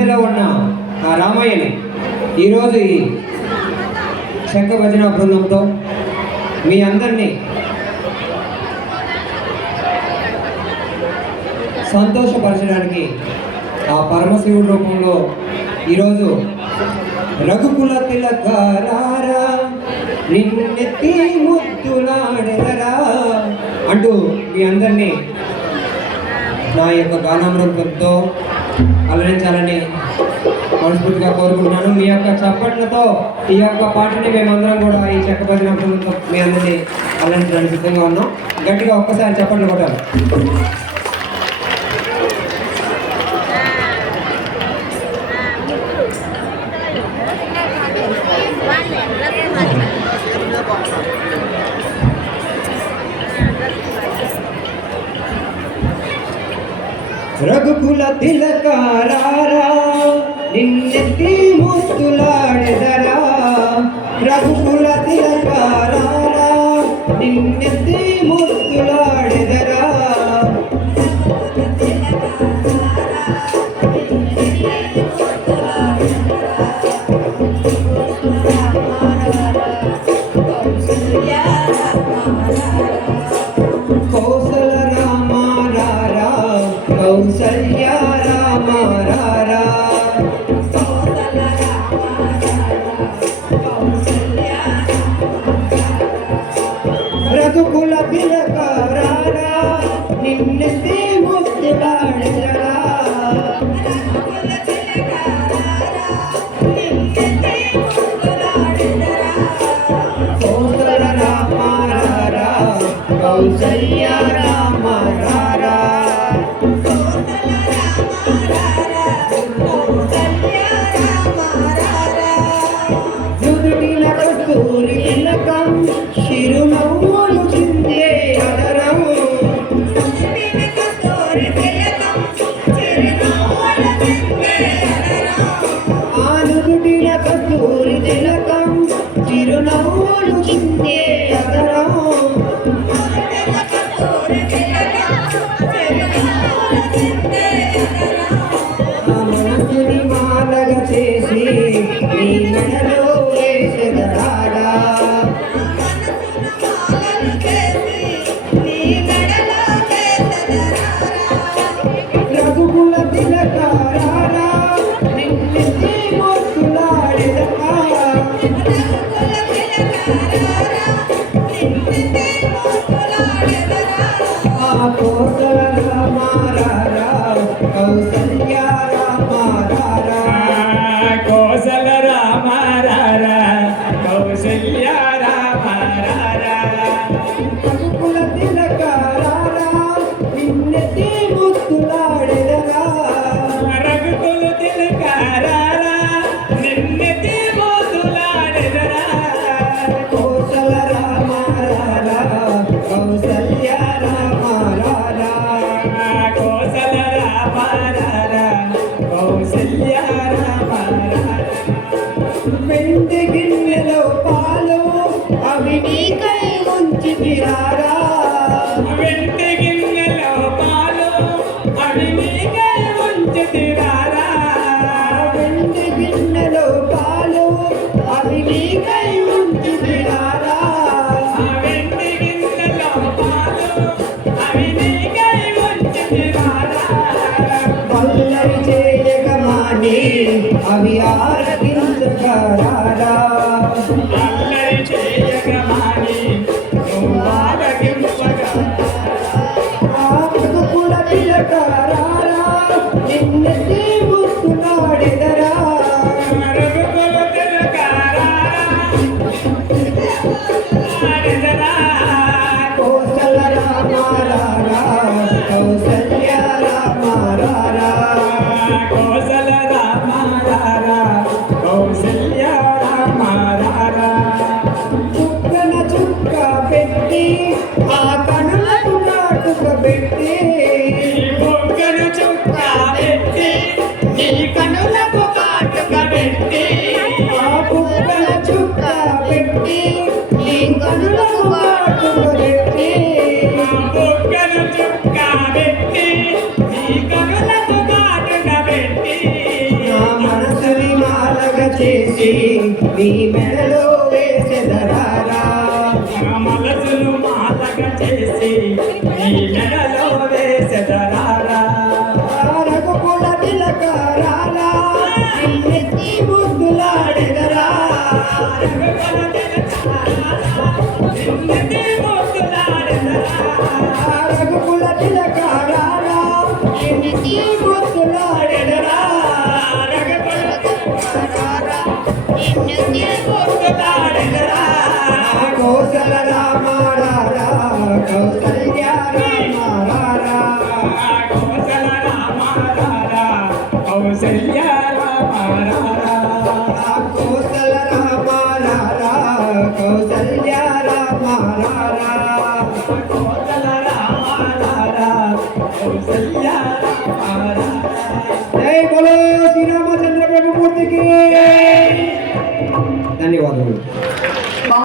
అయోధ్యలో ఉన్న ఆ రామయ్యని ఈరోజు ఈ శంఖ భజన బృందంతో మీ అందరినీ సంతోషపరచడానికి ఆ పరమశివుడి రూపంలో ఈరోజు రఘుకుల తిలకారా నిన్నెత్తి ముద్దులాడెదరా అంటూ మీ అందరినీ నా యొక్క గానామృతంతో అలరించాలని మనస్ఫూర్తిగా కోరుకుంటున్నాను. మీ యొక్క చప్పట్లతో ఈ యొక్క పాటని మేమందరం కూడా ఈ చెక్క భజన బృందంతో మీ అందరినీ అలరించడానికి సిద్ధంగా ఉన్నాం. గట్టిగా ఒక్కసారి చప్పట్లు కొట్టాలి. రఘుకుల తిలకారా నిన్నెత్తి ముద్దులాడెదరా రఘుకుల తిలకారా నిన్నెత్తి ముద్దులాడెదరా కౌసల రామ రారా కౌసల్య రామ రారా రఘుకుల తిలకారా నిన్నెత్తి ముద్దులాడెదరా కౌసల రామ రారా కౌసల్య రామ రారా నుదుటిన కస్తూరి తిలకం చిరునవ్వులు చిందే అదరం ఆ నుదుటిన కస్తూరి తిలకం చిరునవ్వులు చిందే అదరం మనసుని మాలగా చేసి నీ మెడలో వేసెదరాడా రఘుకుల తిలకారా నిన్నెత్తి ముద్దులాడెదరా ఆ కౌసల రామ రారా కౌసల్య రామ రారా కౌసల రామ రారా కౌసల్య రామ రారా రఘుకుల తిలకారా నిన్నెత్తి ముద్దులాడెదరా రఘుకుల తిలకారా నిన్నెత్తి ముద్దులాడెదరా కౌసల రామ రారా కౌసల్య రామ రారా కౌసల రామ రారా కౌసల్య రామ రారా వెండి గిన్నెలో పాలు అవి నీకై ఉంచి తిరారా వెంటి గిన్నెలో పాలు అవి నీకై ఉంచుతిరారా వెండి గిన్నెలో పాలు అవి నీకై ఉంచి తిరారా వెంటి గిన్నెలో పాలు అవి నీకై ఉంచుతిరారా పల్లవి చేయగమాని అవి ఆరగించగరారా అల్లరి చేయగమాని నువ్వు ఆలకింపగా రఘుకుల తిలకారా నిన్నెత్తి ముద్దులాడెదరా రఘుకుల తిలకారా ఆడెదరా కౌసల రామ రారా కౌసల్య రామ రారా కౌసల రామ రారా కౌసల్య రామ రారా చేసి నీ మెడలో వేసెదరారా మనసును మాలగా చేసి నీ మెడలో వేసెదరారా రఘుకుల తిలకారారా నిన్నెత్తి ముద్దులాడెదరా రఘుకుల తిలకారారా నిన్నెత్తి ముద్దులాడెదరా కౌసల రామారారా కౌసల్య రామారారా కౌసల రామారారా కౌసల్య రామారారా కౌసల రామారారా కౌసల్య రామారారా కౌసల రామారారా కౌసల్య రామారారా జై బోలో శ్రీరామచంద్ర ప్రభు మూర్తికి ధన్యవాదములు.